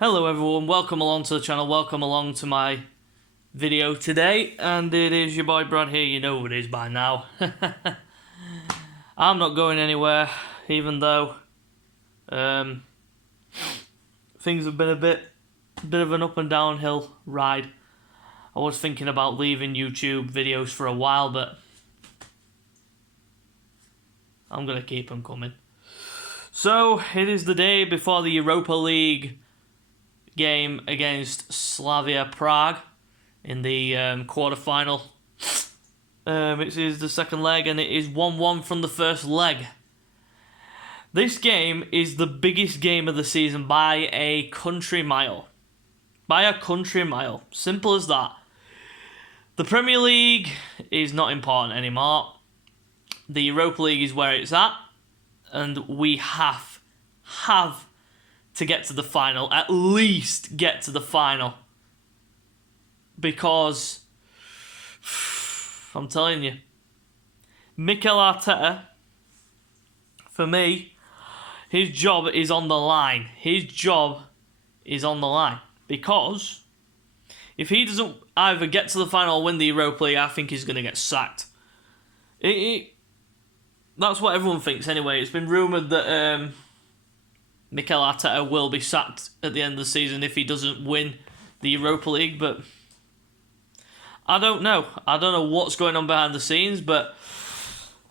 Hello everyone, welcome along to the channel, welcome along to my video today, and it is your boy Brad here, you know who it is by now. I'm not going anywhere, even though things have been a bit of an up and downhill ride. I was thinking about leaving YouTube videos for a while, but I'm going to keep them coming. So, it is the day before the Europa League game against Slavia Prague in the quarter-final. It is the second leg, and it is 1-1 from the first leg. This game is the biggest game of the season by a country mile. By a country mile. Simple as that. The Premier League is not important anymore. The Europa League is where it's at, and we have to get to the final, at least get to the final. Because, I'm telling you, Mikel Arteta, for me, his job is on the line. His job is on the line. Because, if he doesn't either get to the final or win the Europa League, I think he's going to get sacked. That's what everyone thinks anyway. It's been rumoured that Mikel Arteta will be sacked at the end of the season if he doesn't win the Europa League, but I don't know. I don't know what's going on behind the scenes, but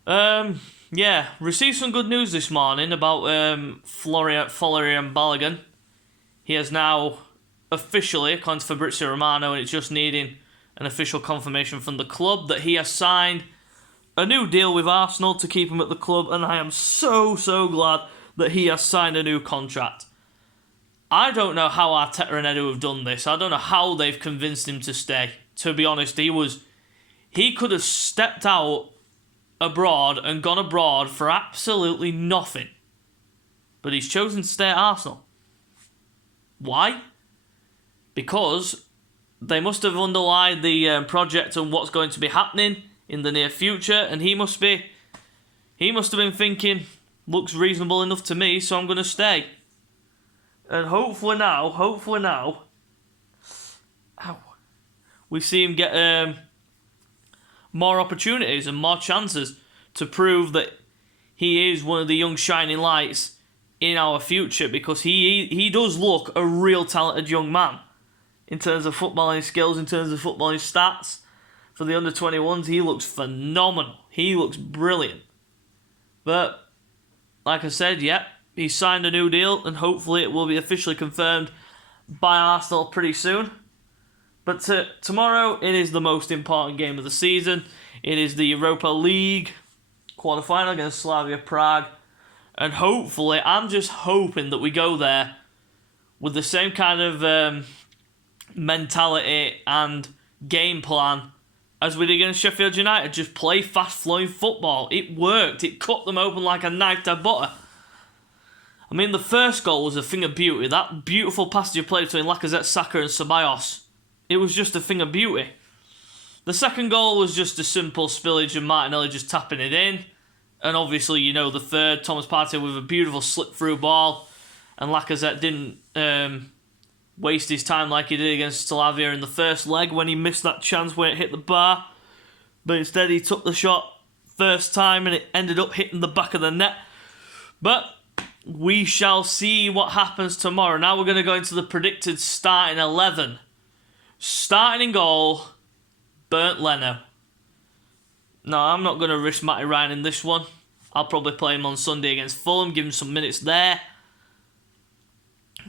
yeah, received some good news this morning about Florian Balogun. He has now officially, according to Fabrizio Romano, and it's just needing an official confirmation from the club that he has signed a new deal with Arsenal to keep him at the club, and I am so glad that he has signed a new contract. I don't know how Arteta and Edu have done this. I don't know how they've convinced him to stay. To be honest, he could have stepped out abroad and gone abroad for absolutely nothing. But he's chosen to stay at Arsenal. Why? Because they must have underlined the project and what's going to be happening in the near future, and he must have been thinking, looks reasonable enough to me, so I'm going to stay. And hopefully now, we see him get more opportunities and more chances to prove that he is one of the young shining lights in our future, because he does look a real talented young man in terms of footballing skills, in terms of footballing stats. For the under-21s, he looks phenomenal. He looks brilliant. But, like I said, he signed a new deal, and hopefully it will be officially confirmed by Arsenal pretty soon. But tomorrow, it is the most important game of the season. It is the Europa League quarter-final against Slavia Prague. And hopefully, I'm just hoping that we go there with the same kind of mentality and game plan as we did against Sheffield United. Just play fast-flowing football. It worked. It cut them open like a knife to butter. I mean, the first goal was a thing of beauty. That beautiful pass you played between Lacazette, Saka and Ceballos. It was just a thing of beauty. The second goal was just a simple spillage and Martinelli just tapping it in. And obviously, you know, the third, Thomas Partey with a beautiful slip-through ball. And Lacazette didn't waste his time like he did against Slavia in the first leg when he missed that chance where it hit the bar. But instead, he took the shot first time and it ended up hitting the back of the net. But we shall see what happens tomorrow. Now we're going to go into the predicted starting 11. Starting in goal, Bernd Leno. No, I'm not going to risk Matty Ryan in this one. I'll probably play him on Sunday against Fulham, give him some minutes there.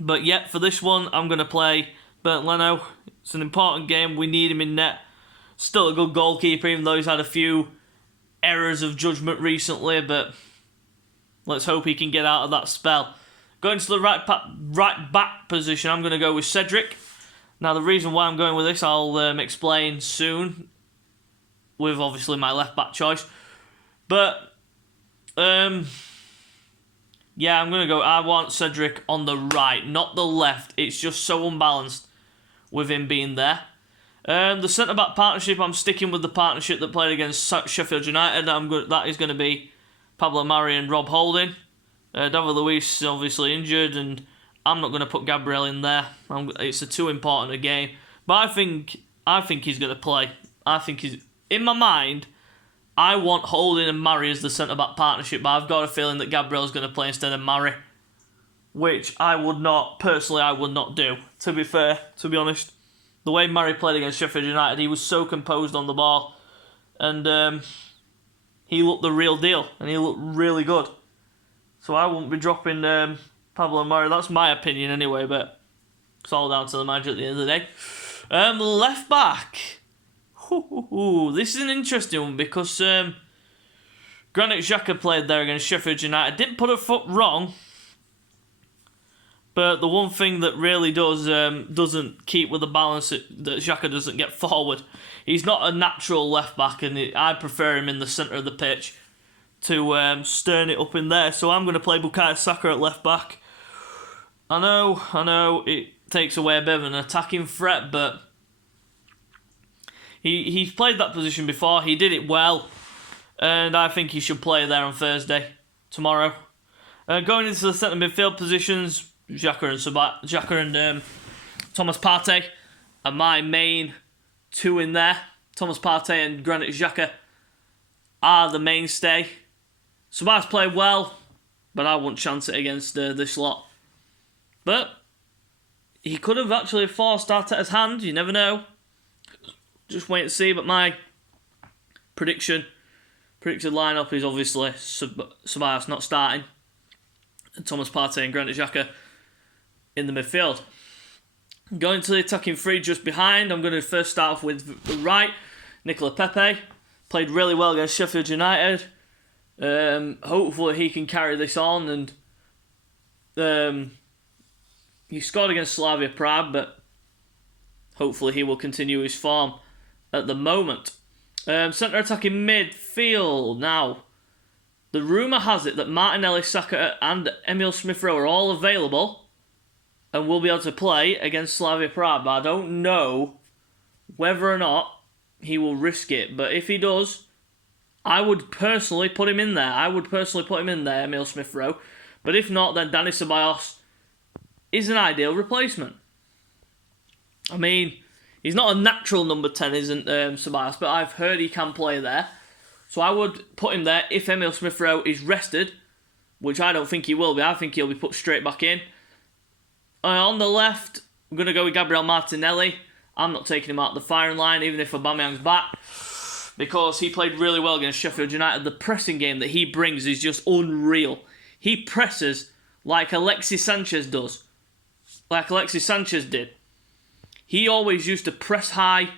But yeah, for this one, I'm going to play Bernd Leno. It's an important game. We need him in net. Still a good goalkeeper, even though he's had a few errors of judgment recently. But let's hope he can get out of that spell. Going to the right back position, I'm going to go with Cedric. Now, the reason why I'm going with this, I'll explain soon, with obviously my left back choice. But yeah, I'm going to go, I want Cedric on the right, not the left. It's just so unbalanced with him being there. The centre-back partnership, I'm sticking with the partnership that played against Sheffield United. That is going to be Pablo Mari and Rob Holding. David Luiz is obviously injured, and I'm not going to put Gabriel in there. It's a too important a game. But I think he's going to play. I think he's... In my mind, I want Holding and Murray as the centre-back partnership, but I've got a feeling that Gabriel's going to play instead of Murray. Which I would not do, to be fair, to be honest. The way Murray played against Sheffield United, he was so composed on the ball. And he looked the real deal, and he looked really good. So I won't be dropping Pablo Murray. That's my opinion anyway, but it's all down to the manager at the end of the day. Left back. This is an interesting one because Granit Xhaka played there against Sheffield United. Didn't put a foot wrong, but the one thing that really doesn't keep with the balance that Xhaka doesn't get forward. He's not a natural left back, and I prefer him in the centre of the pitch to stern it up in there. So I'm going to play Bukayo Saka at left back. I know, it takes away a bit of an attacking threat, but he's played that position before. He did it well, and I think he should play there on tomorrow. Going into the centre midfield positions, Xhaka and Thomas Partey are my main two in there. Thomas Partey and Granit Xhaka are the mainstay. Sabah's played well, but I wouldn't chance it against this lot. But he could have actually forced Arteta's hand. You never know. Just wait and see. But my predicted lineup is obviously Sabah's not starting, and Thomas Partey and Granit Xhaka in the midfield. Going to the attacking three just behind, I'm going to first start off with the right. Nicola Pepe played really well against Sheffield United. Hopefully he can carry this on, and he scored against Slavia Praha, but hopefully he will continue his form at the moment. Centre attacking midfield. Now, the rumour has it that Martinelli, Saka and Emil Smith-Rowe are all available and will be able to play against Slavia Praha, but I don't know whether or not he will risk it. But if he does, I would personally put him in there. Emil Smith-Rowe. But if not, then Dani Ceballos is an ideal replacement. I mean, he's not a natural number 10, isn't Ceballos, but I've heard he can play there. So I would put him there if Emil Smith-Rowe is rested, which I don't think he will be. I think he'll be put straight back in. On the left, I'm going to go with Gabriel Martinelli. I'm not taking him out of the firing line, even if Aubameyang's back, because he played really well against Sheffield United. The pressing game that he brings is just unreal. He presses like Alexis Sanchez does. Like Alexis Sanchez did. He always used to press high,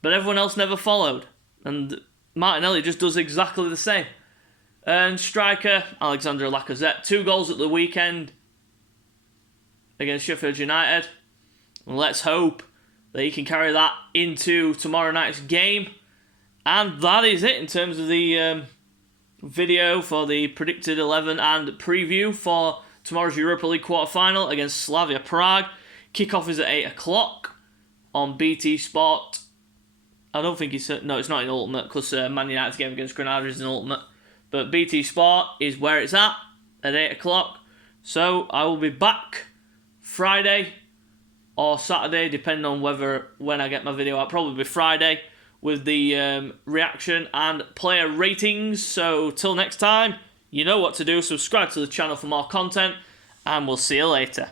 but everyone else never followed. And Martinelli just does exactly the same. And striker, Alexandre Lacazette. 2 goals at the weekend against Sheffield United. And let's hope that he can carry that into tomorrow night's game. And that is it in terms of the video for the predicted 11 and preview for tomorrow's Europa League quarter-final against Slavia Prague. Kickoff is at 8 o'clock on BT Sport. I don't think it's not in Ultimate, because Man United's game against Granada is in Ultimate. But BT Sport is where it's at 8 o'clock. So I will be back Friday or Saturday, depending on when I get my video out. Probably Friday with the reaction and player ratings. So till next time, you know what to do. Subscribe to the channel for more content, and we'll see you later.